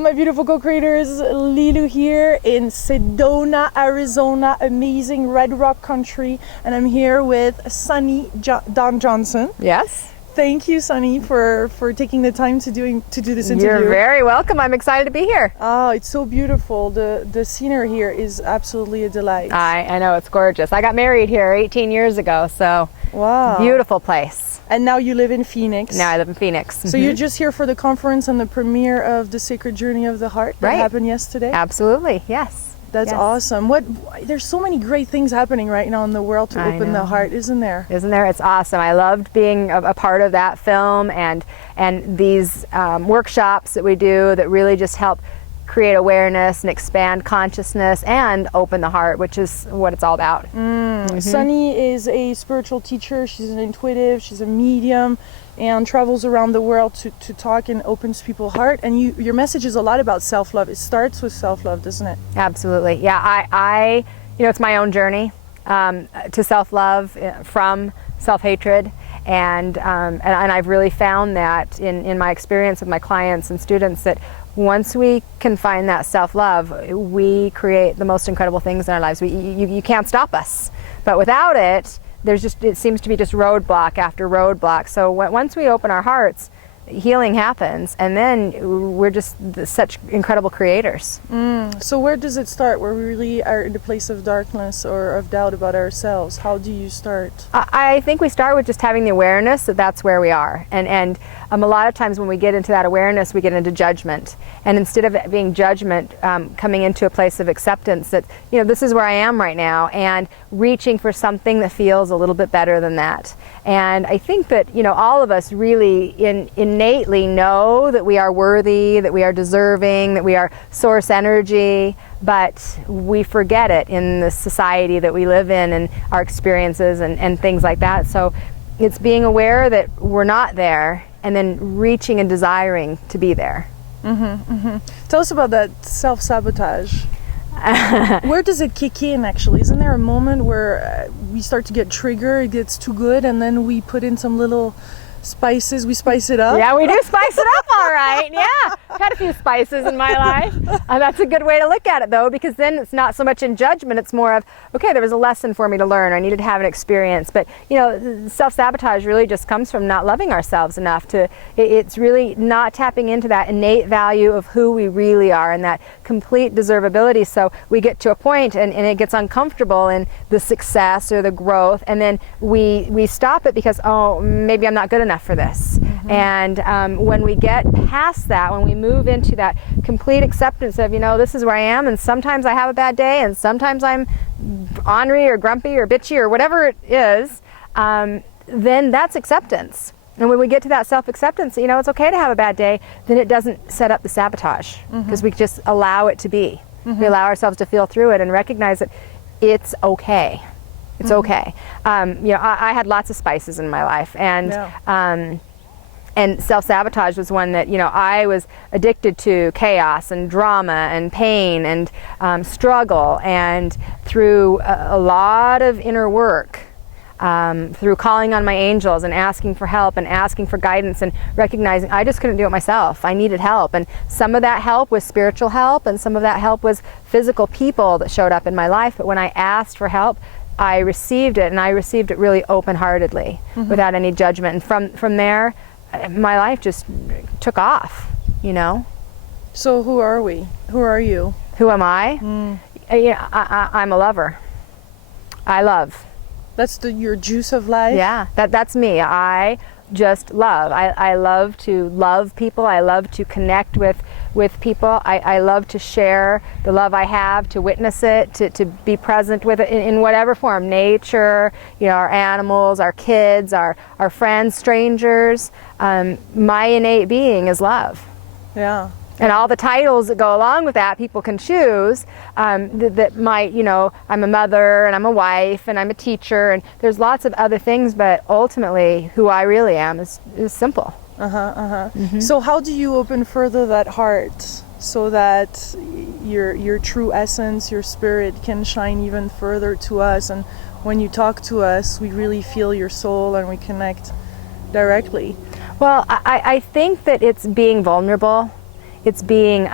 my beautiful co-creators, Lilou here in Sedona, Arizona, amazing red rock country, and I'm here with Dawn Johnston. Yes. Thank you, Sunny, for taking the time to do this interview. You're very welcome. I'm excited to be here. Oh, it's so beautiful. The scenery here is absolutely a delight. I know, it's gorgeous. I got married here 18 years ago, so wow, beautiful place. And now you live in Phoenix. Now I live in Phoenix. So you're just here for the conference and the premiere of The Sacred Journey of the Heart that happened yesterday? Absolutely, yes. That's awesome. There's so many great things happening right now in the world to open the heart, isn't there? Isn't there? It's awesome. I loved being a part of that film and these workshops that we do that really just help create awareness and expand consciousness and open the heart, which is what it's all about. Sunny is a spiritual teacher. She's an intuitive, she's a medium, and travels around the world to talk and opens people's heart. And your message is a lot about self-love. It starts with self-love, doesn't it? Absolutely. Yeah, I it's my own journey to self-love from self-hatred. And I've really found that in my experience with my clients and students that once we can find that self-love, we create the most incredible things in our lives. You can't stop us. But without it, it seems to be just roadblock after roadblock. So once we open our hearts, healing happens, and then we're just such incredible creators. So where does it start, where we really are in the place of darkness or of doubt about ourselves? How do you start? I think we start with just having the awareness that that's where we are, and a lot of times when we get into that awareness, we get into judgment, and instead of it being judgment, coming into a place of acceptance that, this is where I am right now, and reaching for something that feels a little bit better than that. And I think that, all of us really innately know that we are worthy, that we are deserving, that we are source energy, but we forget it in the society that we live in and our experiences and things like that. So it's being aware that we're not there and then reaching and desiring to be there. Tell us about that self-sabotage. Where does it kick in, actually? Isn't there a moment where we start to get triggered, it gets too good, and then we put in some little spices, we spice it up? Yeah, we do spice it up, all right. Yeah, I've had a few spices in my life. That's a good way to look at it, though, because then it's not so much in judgment. It's more of, okay, there was a lesson for me to learn. I needed to have an experience. But, self-sabotage really just comes from not loving ourselves enough. It's really not tapping into that innate value of who we really are and that complete deservability. So we get to a point and it gets uncomfortable in the success or the growth, and then we stop it because, oh, maybe I'm not good enough for this. And when we get past that, when we move into that complete acceptance of, this is where I am, and sometimes I have a bad day, and sometimes I'm ornery or grumpy or bitchy or whatever it is, then that's acceptance. And when we get to that self-acceptance, it's okay to have a bad day, then it doesn't set up the sabotage, because we just allow it to be. We allow ourselves to feel through it and recognize that it's okay. It's okay. I had lots of spices in my life, and self-sabotage was one that, I was addicted to chaos and drama and pain and struggle, and through a lot of inner work, through calling on my angels and asking for help and asking for guidance and recognizing I just couldn't do it myself. I needed help, and some of that help was spiritual help, and some of that help was physical people that showed up in my life. But when I asked for help, I received it, and I received it really open-heartedly, without any judgment. And from there, my life just took off, So who are we? Who are you? Who am I? I'm a lover. I love. That's your juice of life? Yeah, that's me. I just love. I love to love people. I love to connect with people. I love to share the love I have, to witness it, to be present with it in whatever form. Nature, our animals, our kids, our friends, strangers. My innate being is love. Yeah. And all the titles that go along with that, people can choose, that might, I'm a mother, and I'm a wife, and I'm a teacher, and there's lots of other things, but ultimately who I really am is simple. So how do you open further that heart so that your true essence, your spirit can shine even further to us, and when you talk to us, we really feel your soul and we connect directly? Well, I think that it's being vulnerable. it's being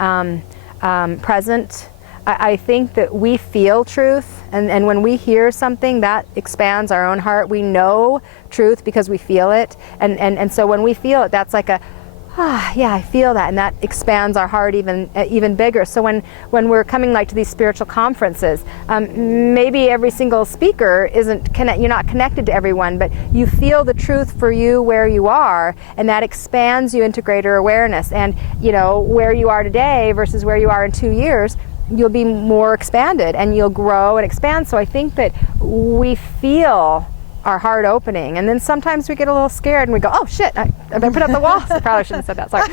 present. I think that we feel truth, and when we hear something, that expands our own heart. We know truth because we feel it, and so when we feel it, that's like a, yeah, I feel that, and that expands our heart even bigger. So when we're coming like to these spiritual conferences, maybe every single speaker you're not connected to everyone, but you feel the truth for you where you are, and that expands you into greater awareness. And where you are today versus where you are in 2 years, you'll be more expanded and you'll grow and expand. So I think that we feel our heart opening, and then sometimes we get a little scared and we go, oh shit, I better put up the walls. I probably shouldn't have said that, sorry.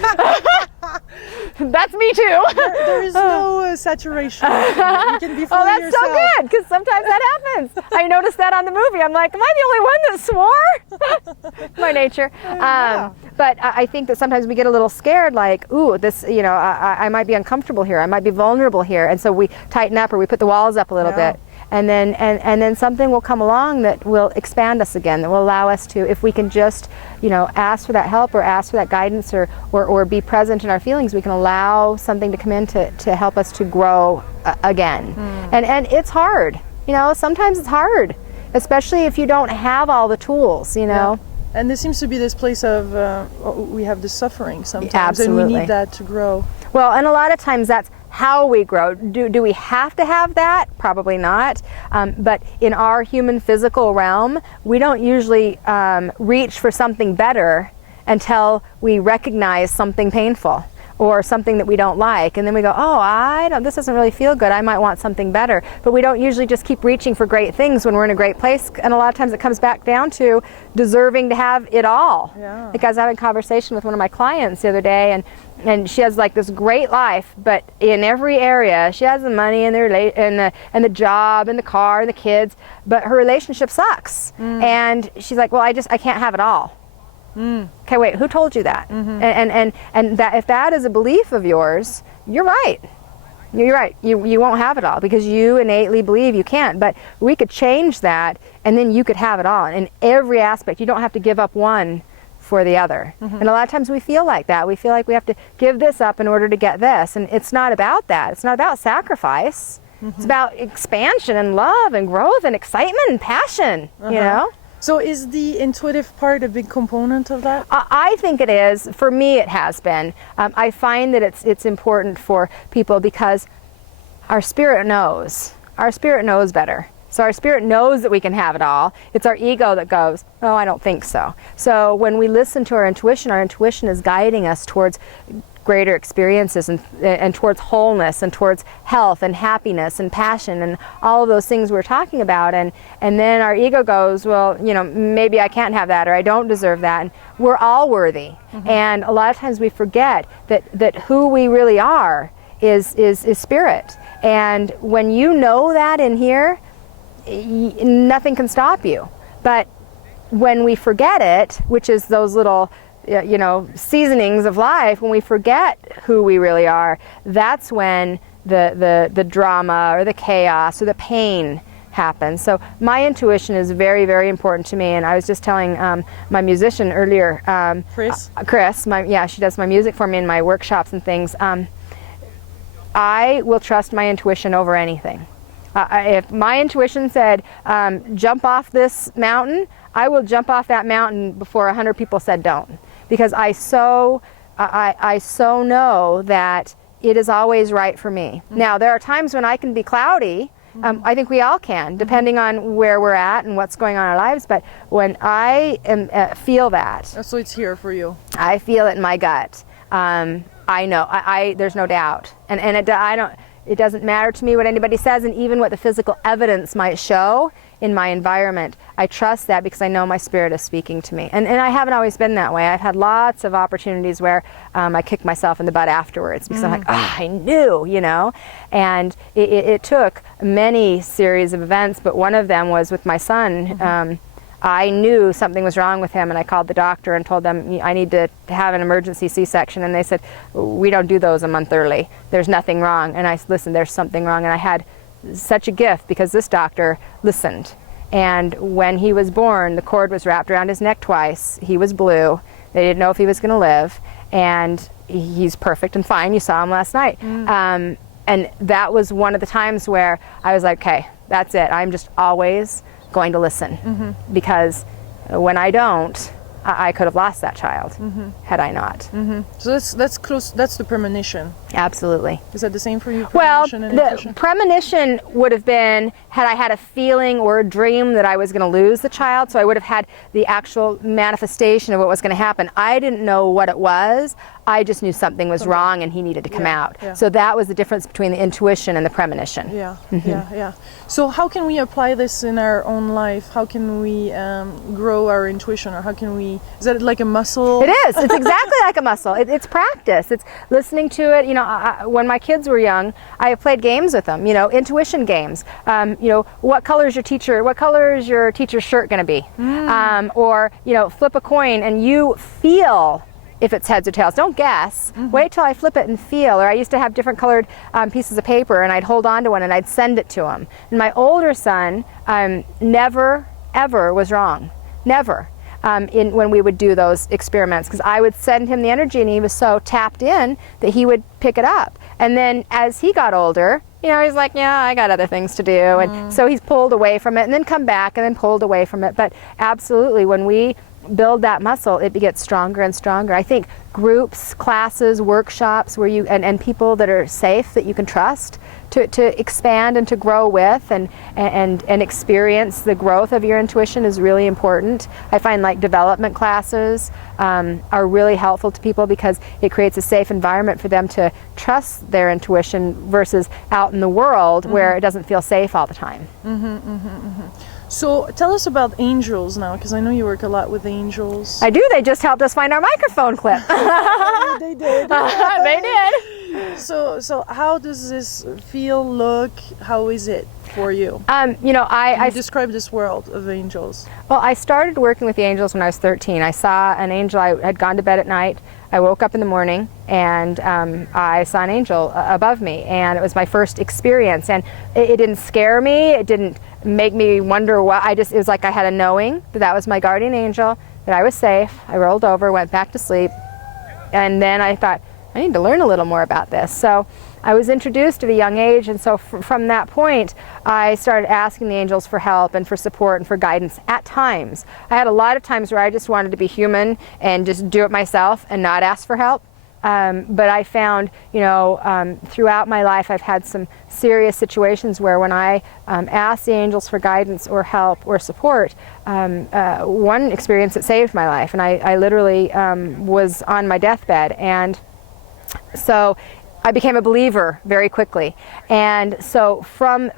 That's me too. There is no saturation. You can be fully Oh, that's yourself. so good, because sometimes that happens. I noticed that on the movie. I'm like, am I the only one that swore? My nature. Yeah. But I think that sometimes we get a little scared, like, ooh, this, I might be uncomfortable here. I might be vulnerable here. And so we tighten up, or we put the walls up a little bit. And then something will come along that will expand us again, that will allow us to, if we can just, ask for that help or ask for that guidance or be present in our feelings, we can allow something to come in to help us to grow again. And it's hard, sometimes it's hard, especially if you don't have all the tools, Yeah. And there seems to be this place of, we have the suffering sometimes. Absolutely. And we need that to grow. Well, and a lot of times that's how we grow. Do we have to have that? Probably not. But in our human physical realm, we don't usually reach for something better until we recognize something painful or something that we don't like. And then we go, oh, this doesn't really feel good. I might want something better. But we don't usually just keep reaching for great things when we're in a great place. And a lot of times it comes back down to deserving to have it all. Yeah. Like I was having a conversation with one of my clients the other day, and she has like this great life, but in every area she has the money and the job and the car and the kids, but her relationship sucks. And she's like, well, I can't have it all. Okay, wait, who told you that? And that if that is a belief of yours, you're right. You're right. You won't have it all because you innately believe you can't. But we could change that, and then you could have it all in every aspect. You don't have to give up one for the other. And a lot of times we feel like that. We feel like we have to give this up in order to get this. And it's not about that. It's not about sacrifice. It's about expansion and love and growth and excitement and passion, So is the intuitive part a big component of that? I think it is. For me, it has been. I find that it's important for people because our spirit knows. Our spirit knows better. So our spirit knows that we can have it all. It's our ego that goes, oh, I don't think so. So when we listen to our intuition is guiding us towards greater experiences and towards wholeness and towards health and happiness and passion and all of those things we're talking about. And then our ego goes, well, maybe I can't have that, or I don't deserve that. And we're all worthy. And a lot of times we forget that who we really are is spirit. And when you know that in here, nothing can stop you. But when we forget it, which is those little seasonings of life, when we forget who we really are, that's when the drama or the chaos or the pain happens. So my intuition is very, very important to me. And I was just telling my musician earlier, Chris, she does my music for me in my workshops and things. I will trust my intuition over anything. If my intuition said, jump off this mountain, I will jump off that mountain before 100 people said don't. Because I so know that it is always right for me. Now, there are times when I can be cloudy. I think we all can, depending on where we're at and what's going on in our lives. But when I feel that. So it's here for you. I feel it in my gut. I know. There's no doubt. And it doesn't matter to me what anybody says, and even what the physical evidence might show in my environment. I trust that because I know my spirit is speaking to me. And I haven't always been that way. I've had lots of opportunities where I kick myself in the butt afterwards because I'm like, I knew, And it took many series of events, but one of them was with my son. I knew something was wrong with him, and I called the doctor and told them I need to have an emergency C-section, and they said, we don't do those a month early. There's nothing wrong. And I said, listen, there's something wrong. And I had such a gift because this doctor listened. And when he was born, the cord was wrapped around his neck twice. He was blue. They didn't know if he was going to live. And he's perfect and fine. You saw him last night. And that was one of the times where I was like, okay, that's it. I'm just always going to listen, because when I don't, I could have lost that child had I not. So that's close. That's the premonition. Absolutely. Is that the same for you? Well, Premonition and the intuition? premonition would have been had I had a feeling or a dream that I was going to lose the child, so I would have had the actual manifestation of what was going to happen. I didn't know what it was. I just knew something was wrong and he needed to come out. Yeah. So that was the difference between the intuition and the premonition. Yeah. So how can we apply this in our own life? How can we grow our intuition, or how can we? Is that like a muscle? It is. It's exactly like a muscle. It's practice. It's listening to it. You know, when my kids were young, I played games with them. You know, intuition games. You know, what color is your teacher's shirt going to be? Or you know, flip a coin and you feel if it's heads or tails. Don't guess. Wait till I flip it and feel. Or I used to have different colored pieces of paper, and I'd hold on to one and I'd send it to him. And my older son never ever was wrong. Never. When we would do those experiments, because I would send him the energy and he was so tapped in that he would pick it up. And then as he got older, you know, he's like, yeah, I got other things to do. And so he's pulled away from it and then come back and then pulled away from it. But absolutely, when we build that muscle, it gets stronger and stronger. I think groups, classes, workshops where you and people that are safe, that you can trust to expand and to grow with and experience the growth of your intuition is really important. I find like development classes are really helpful to people because it creates a safe environment for them to trust their intuition versus out in the world where it doesn't feel safe all the time. So tell us about angels now, because I know you work a lot with angels. I do. They just helped us find our microphone clip. They did. They did. So how does this feel, look? How is it for you? You know, I describe this world of angels. Well, I started working with the angels when I was 13. I saw an angel. I had gone to bed at night. I woke up in the morning and I saw an angel above me, and it was my first experience. And it didn't scare me. It didn't make me wonder what. It was like I had a knowing that that was my guardian angel, that I was safe. I rolled over, went back to sleep, and then I thought, I need to learn a little more about this. So I was introduced at a young age, and so from that point, I started asking the angels for help and for support and for guidance at times. I had a lot of times where I just wanted to be human and just do it myself and not ask for help. But I found, you know, throughout my life, I've had some serious situations where when I asked the angels for guidance or help or support, one experience that saved my life, and I literally was on my deathbed, and so I became a believer very quickly. And so from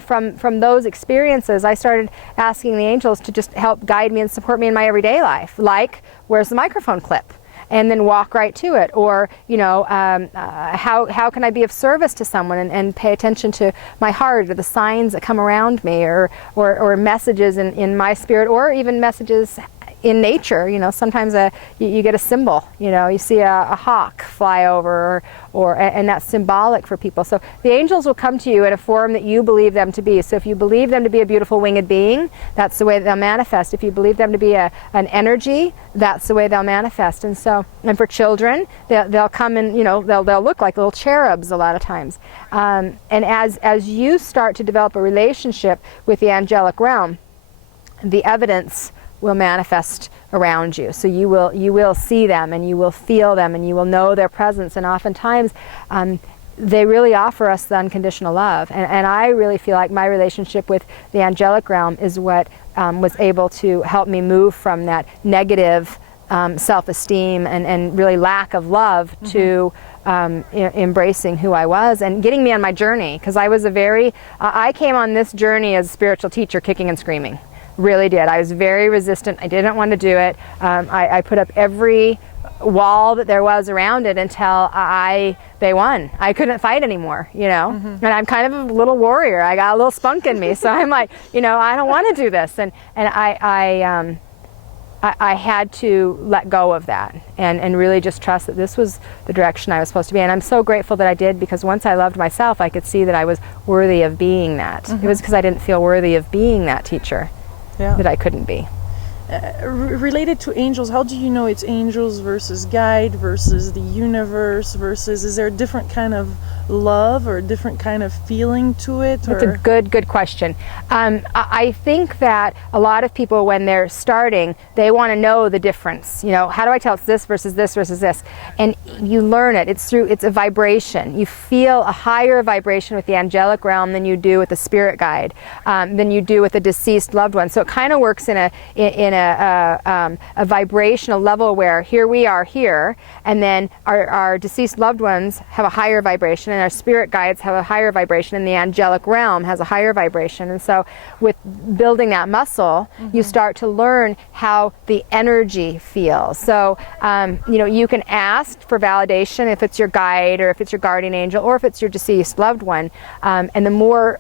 those experiences, I started asking the angels to just help guide me and support me in my everyday life, like, where's the microphone clip? And then walk right to it. Or, you know, how can I be of service to someone and pay attention to my heart or the signs that come around me, or messages in my spirit, or even messages in nature. You know, sometimes you get a symbol, you know, you see a hawk fly over, and that's symbolic for people. So the angels will come to you in a form that you believe them to be. So if you believe them to be a beautiful winged being, that's the way they'll manifest. If you believe them to be an energy, that's the way they'll manifest. And for children, they'll come and, you know, they'll look like little cherubs a lot of times. And as you start to develop a relationship with the angelic realm, the evidence will manifest around you. So you will see them, and you will feel them, and you will know their presence. And oftentimes they really offer us the unconditional love. And I really feel like my relationship with the angelic realm is what was able to help me move from that negative self-esteem and really lack of love to embracing who I was and getting me on my journey. Because I was I came on this journey as a spiritual teacher, kicking and screaming. Really did. I was very resistant. I didn't want to do it. I put up every wall that there was around it until they won. I couldn't fight anymore, you know. And I'm kind of a little warrior. I got a little spunk in me, so I'm like, you know, I don't want to do this. And I had to let go of that and really just trust that this was the direction I was supposed to be. And I'm so grateful that I did, because once I loved myself, I could see that I was worthy of being that. It was because I didn't feel worthy of being that teacher. Yeah. That I couldn't be. Related to angels, how do you know it's angels versus guide versus the universe versus, is there a different kind of love or a different kind of feeling to it? That's a good question. I think that a lot of people, when they're starting, they want to know the difference. You know, how do I tell it's this versus this versus this? And you learn it. It's a vibration. You feel a higher vibration with the angelic realm than you do with the spirit guide, than you do with a deceased loved one. So it kind of works in a vibrational level where here we are here, and then our deceased loved ones have a higher vibration, and our spirit guides have a higher vibration, and the angelic realm has a higher vibration. And so with building that muscle, you start to learn how the energy feels. So you know, you can ask for validation if it's your guide or if it's your guardian angel or if it's your deceased loved one, and the more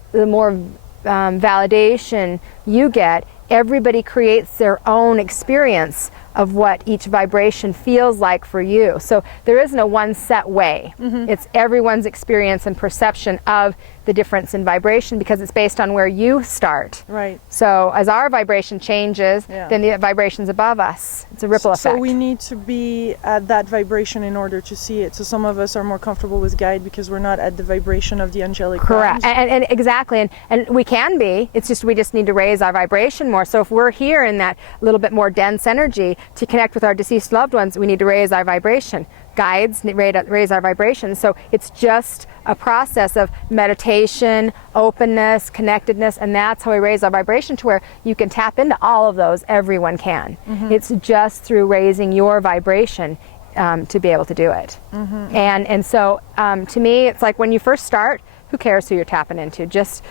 validation you get, everybody creates their own experience of what each vibration feels like for you. So there isn't a one set way. It's everyone's experience and perception of the difference in vibration, because it's based on where you start. Right. So as our vibration changes, then the vibrations above us, it's a ripple effect. So we need to be at that vibration in order to see it. So some of us are more comfortable with guide because we're not at the vibration of the angelic Correct. realms. And exactly. And we can be. It's just we just need to raise our vibration more. So if we're here in that little bit more dense energy to connect with our deceased loved ones, we need to raise our vibration. Guides raise our vibration. So it's just a process of meditation, openness, connectedness, and that's how we raise our vibration to where you can tap into all of those. Everyone can. It's just through raising your vibration to be able to do it. And so to me, it's like when you first start, who cares who you're tapping into? Just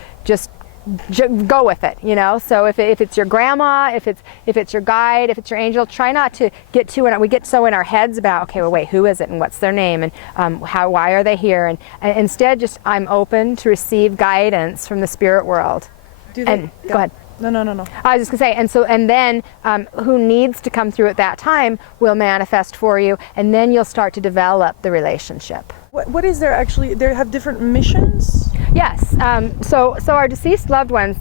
go with it, you know. So if it's your grandma, if it's your guide, if it's your angel, try not to get too in. We get so in our heads about, okay, well, wait, who is it and what's their name and why are they here? And instead, just I'm open to receive guidance from the spirit world. Go ahead. No. I was just gonna say, and then who needs to come through at that time will manifest for you, and then you'll start to develop the relationship. What is there actually? They have different missions? Yes. So our deceased loved ones,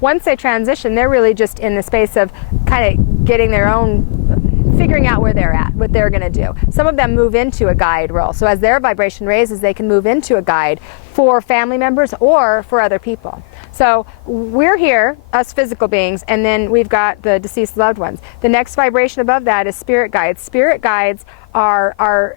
once they transition, they're really just in the space of kind of getting their own, figuring out where they're at, what they're going to do. Some of them move into a guide role. So as their vibration raises, they can move into a guide for family members or for other people. So we're here, us physical beings, and then we've got the deceased loved ones. The next vibration above that is spirit guides. Spirit guides are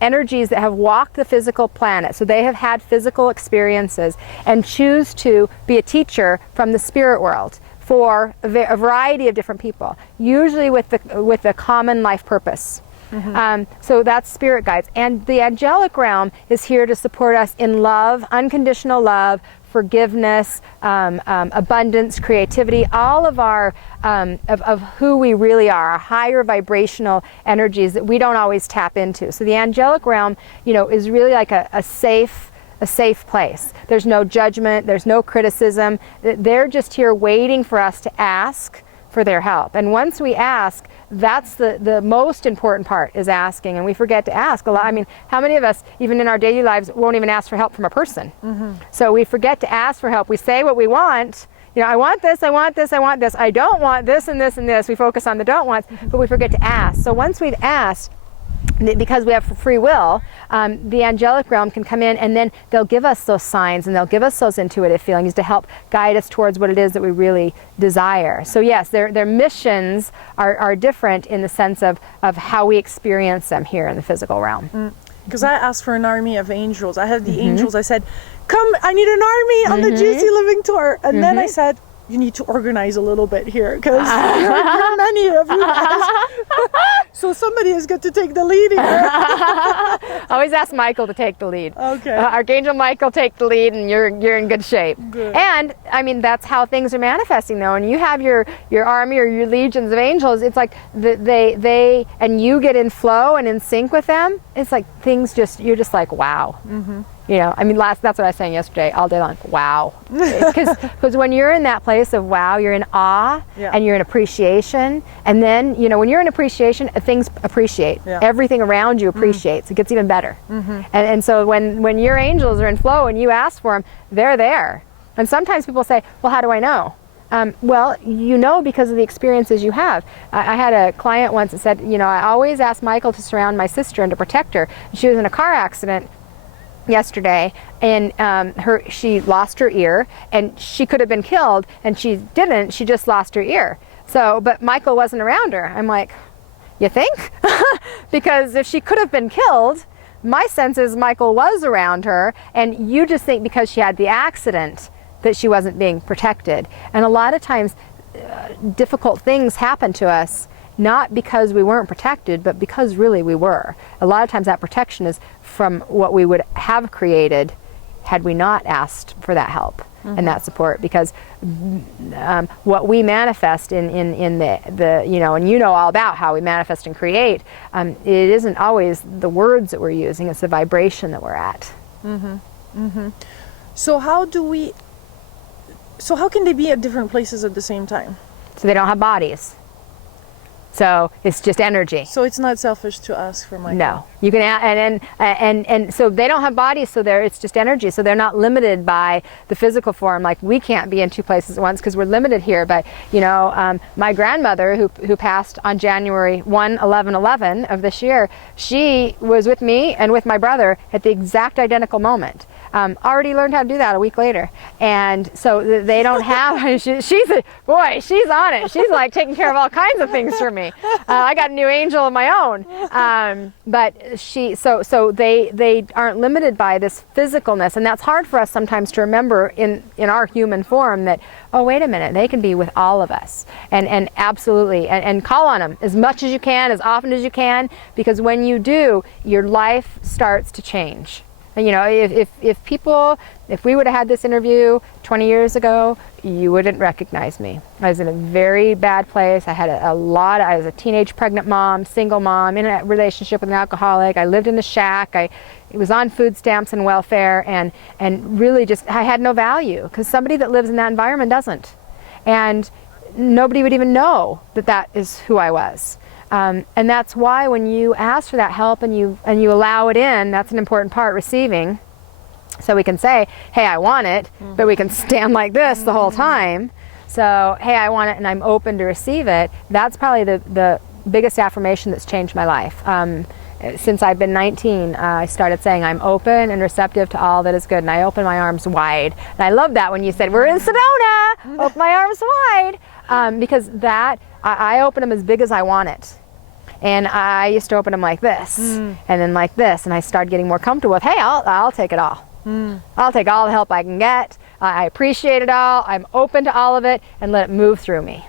energies that have walked the physical planet. So they have had physical experiences and choose to be a teacher from the spirit world for a variety of different people, usually with the common life purpose. So that's spirit guides. And the angelic realm is here to support us in love, unconditional love, forgiveness, abundance, creativity, all of our of who we really are, our higher vibrational energies that we don't always tap into. So the angelic realm, you know, is really like a safe place. There's no judgment, there's no criticism. They're just here waiting for us to ask for their help. And once we ask, that's the most important part, is asking, and we forget to ask a lot. I mean, how many of us, even in our daily lives, won't even ask for help from a person? So we forget to ask for help. We say what we want. You know, I want this, I want this, I want this. I don't want this and this and this. We focus on the don't wants, but we forget to ask. So once we've asked, because we have free will, the angelic realm can come in, and then they'll give us those signs and they'll give us those intuitive feelings to help guide us towards what it is that we really desire. So yes, their missions are different in the sense of how we experience them here in the physical realm. Because I asked for an army of angels. I had the angels. I said, come, I need an army on the Juicy Living Tour. And then I said, you need to organize a little bit here, because you're many of you guys. So somebody has got to take the lead here. Always ask Michael to take the lead. Okay. Archangel Michael, take the lead, and you're in good shape. Good. And I mean, that's how things are manifesting, though. And you have your army or your legions of angels. It's like they and you get in flow and in sync with them. It's like things you're just like, wow. You know, I mean, that's what I was saying yesterday, all day long. Wow. Because when you're in that place of wow, you're in awe and you're in appreciation. And then, you know, when you're in appreciation, things appreciate. Everything around you appreciates. It gets even better. And so when your angels are in flow and you ask for them, they're there. And sometimes people say, well, how do I know? Well, you know, because of the experiences you have. I had a client once that said, you know, I always ask Michael to surround my sister and to protect her. She was in a car accident yesterday, and she lost her ear, and she could have been killed, and she didn't. She just lost her ear. So, but Michael wasn't around her. I'm like, you think? Because if she could have been killed, my sense is Michael was around her, and you just think because she had the accident that she wasn't being protected. And a lot of times difficult things happen to us not because we weren't protected, but because really we were. A lot of times that protection is from what we would have created had we not asked for that help and that support. Because what we manifest in the you know, and you know all about how we manifest and create, it isn't always the words that we're using, it's the vibration that we're at. So how can they be at different places at the same time? So they don't have bodies. So it's just energy. So it's not selfish to ask for Michael. No, you can, and so they don't have bodies, so it's just energy. So they're not limited by the physical form. Like we can't be in two places at once because we're limited here. But you know, my grandmother who passed on January 11/11 of this year, she was with me and with my brother at the exact identical moment. Already learned how to do that a week later, and so they don't have. She's on it. She's like taking care of all kinds of things for me. I got a new angel of my own, but so they aren't limited by this physicalness, and that's hard for us sometimes to remember in our human form that, oh, wait a minute, they can be with all of us, and absolutely, and call on them as much as you can, as often as you can, because when you do, your life starts to change. You know, if we would have had this interview 20 years ago, you wouldn't recognize me. I was in a very bad place. I had I was a teenage pregnant mom, single mom, in a relationship with an alcoholic. I lived in a shack. I was on food stamps and welfare, and really just, I had no value because somebody that lives in that environment doesn't. And nobody would even know that is who I was. And that's why when you ask for that help and you allow it in, that's an important part, receiving. So we can say, hey, I want it, but we can stand like this the whole time. So, hey, I want it and I'm open to receive it. That's probably the biggest affirmation that's changed my life. Since I've been 19, I started saying I'm open and receptive to all that is good, and I open my arms wide. And I love that when you said, we're in Sedona, open my arms wide, because that, I open them as big as I want it. And I used to open them like this, and then like this, and I started getting more comfortable with, hey, I'll take it all. I'll take all the help I can get. I appreciate it all. I'm open to all of it, and let it move through me.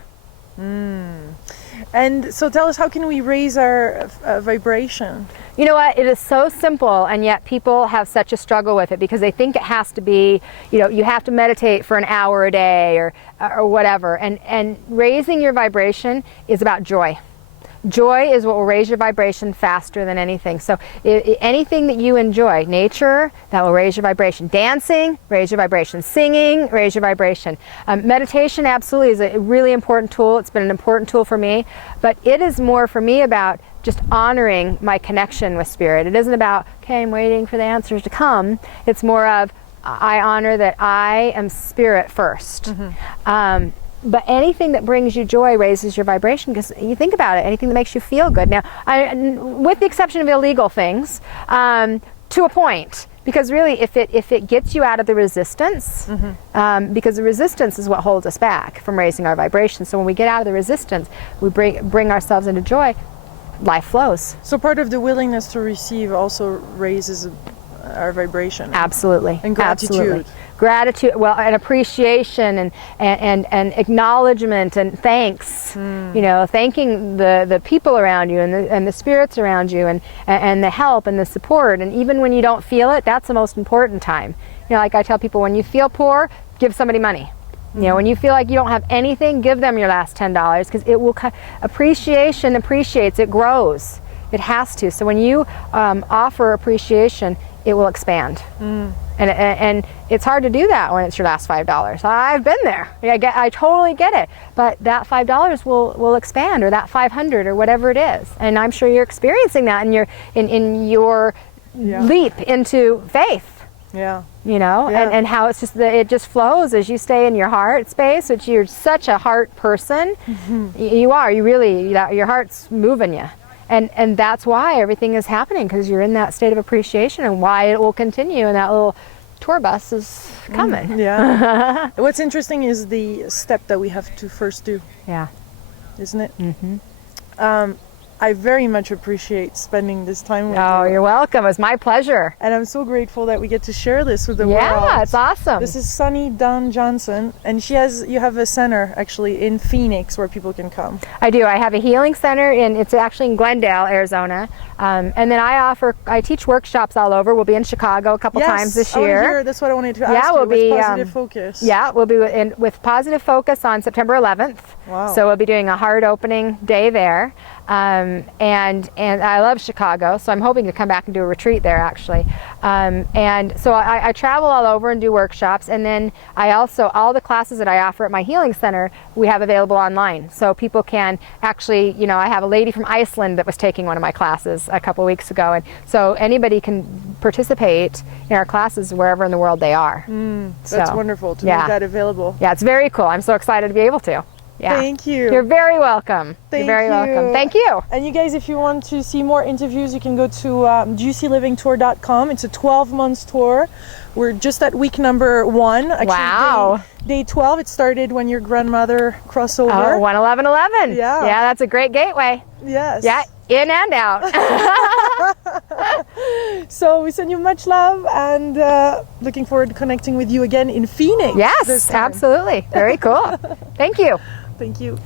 And so tell us, how can we raise our vibration? You know what? It is so simple, and yet people have such a struggle with it because they think it has to be, you know, you have to meditate for an hour a day or whatever. And raising your vibration is about joy. Joy is what will raise your vibration faster than anything. So anything that you enjoy, nature, that will raise your vibration. Dancing, raise your vibration. Singing, raise your vibration. Meditation absolutely is a really important tool. It's been an important tool for me, but it is more for me about just honoring my connection with spirit. It isn't about, okay, I'm waiting for the answers to come. It's more of, I honor that I am spirit first. But anything that brings you joy raises your vibration, because you think about it, anything that makes you feel good. Now, with the exception of illegal things, to a point, because really if it gets you out of the resistance, because the resistance is what holds us back from raising our vibration. So when we get out of the resistance, we bring ourselves into joy, life flows. So part of the willingness to receive also raises our vibration. Absolutely. And gratitude. Absolutely. Gratitude, well, and appreciation and acknowledgement and thanks. You know, thanking the people around you and the spirits around you and the help and the support. And even when you don't feel it, that's the most important time. You know, like I tell people, when you feel poor, give somebody money. You know, when you feel like you don't have anything, give them your last $10, because it will, appreciation appreciates, it grows. It has to. So when you offer appreciation, it will expand. And it's hard to do that when it's your last $5. I've been there. I totally get it. But that $5 will expand, or that $500, or whatever it is. And I'm sure you're experiencing that in your leap into faith. Yeah. You know, Yeah. and how it's just that it just flows as you stay in your heart space, which you're such a heart person. You are, you really, your heart's moving you. And that's why everything is happening, because you're in that state of appreciation, and why it will continue, and that little tour bus is coming. Yeah. What's interesting is the step that we have to first do, Yeah. isn't it? I very much appreciate spending this time with Oh, you. you're welcome. It was my pleasure. And I'm so grateful that we get to share this with the world. Yeah, it's awesome. This is Sunny Dawn Johnston, and you have a center actually in Phoenix where people can come. I do. I have a healing center, it's actually in Glendale, Arizona. And then I teach workshops all over. We'll be in Chicago a couple times this year. That's what I wanted to ask Yeah, you, we'll with be, Positive Focus. Yeah, we'll be with Positive Focus on September 11th. Wow. So we'll be doing a heart opening day there. And I love Chicago, so I'm hoping to come back and do a retreat there, actually. And so I travel all over and do workshops, and then I also, all the classes that I offer at my healing center, we have available online. So people can actually, you know, I have a lady from Iceland that was taking one of my classes a couple weeks ago, and so anybody can participate in our classes wherever in the world they are. That's wonderful to make that available. Yeah, it's very cool. I'm so excited to be able to. Yeah. Thank you. You're very welcome. You're very welcome. Thank you. And you guys, if you want to see more interviews, you can go to juicylivingtour.com. It's a 12-month tour. We're just at week number 1. Actually, Wow. Day 12. It started when your grandmother crossed over. Oh, 11111. Yeah. Yeah, that's a great gateway. Yes. Yeah, in and out. So we send you much love, and looking forward to connecting with you again in Phoenix. this Yes, time. absolutely. Very cool. Thank you. Thank you.